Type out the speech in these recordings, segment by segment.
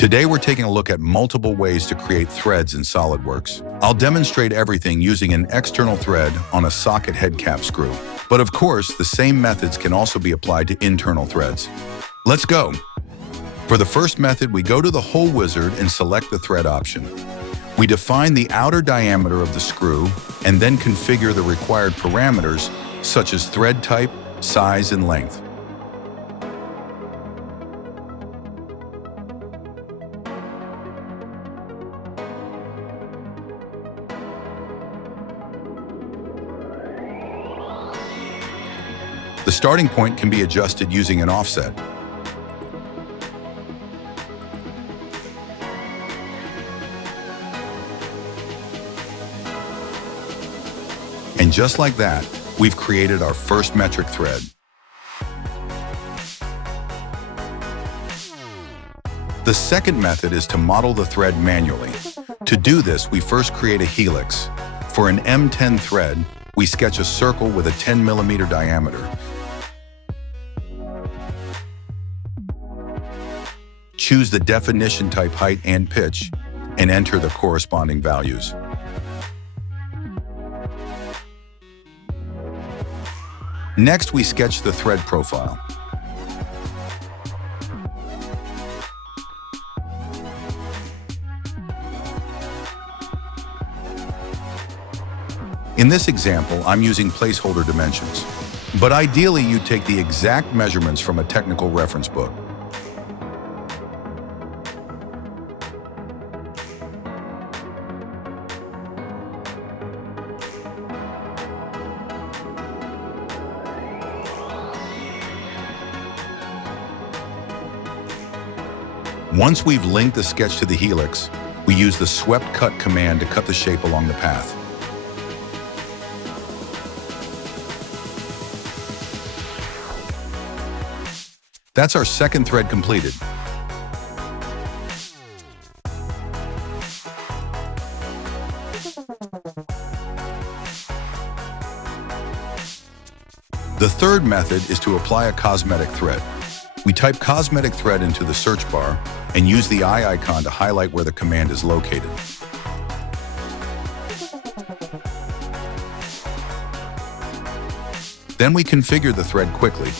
Today we're taking a look at multiple ways to create threads in SolidWorks. I'll demonstrate everything using an external thread on a socket head cap screw. But of course, the same methods can also be applied to internal threads. Let's go. For the first method, we go to the Hole Wizard and select the thread option. We define the outer diameter of the screw and then configure the required parameters such as thread type, size, and length. The starting point can be adjusted using an offset. And just like that, we've created our first metric thread. The second method is to model the thread manually. To do this, we first create a helix. For an M10 thread, we sketch a circle with a 10mm diameter. Choose the definition type, height, and pitch, and enter the corresponding values. Next, we sketch the thread profile. In this example, I'm using placeholder dimensions, but ideally you take the exact measurements from a technical reference book. Once we've linked the sketch to the helix, we use the swept cut command to cut the shape along the path. That's our second thread completed. The third method is to apply a cosmetic thread. We type Cosmetic Thread into the search bar and use the eye icon to highlight where the command is located. Then we configure the thread quickly.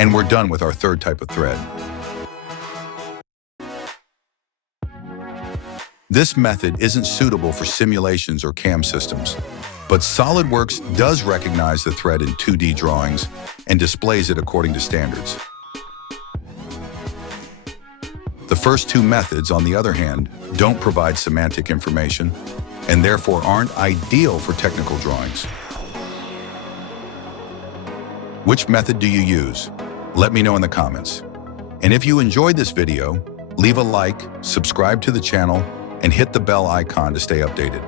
And we're done with our third type of thread. This method isn't suitable for simulations or CAM systems, but SolidWorks does recognize the thread in 2D drawings and displays it according to standards. The first two methods, on the other hand, don't provide semantic information and therefore aren't ideal for technical drawings. Which method do you use? Let me know in the comments. And if you enjoyed this video, leave a like, subscribe to the channel, and hit the bell icon to stay updated.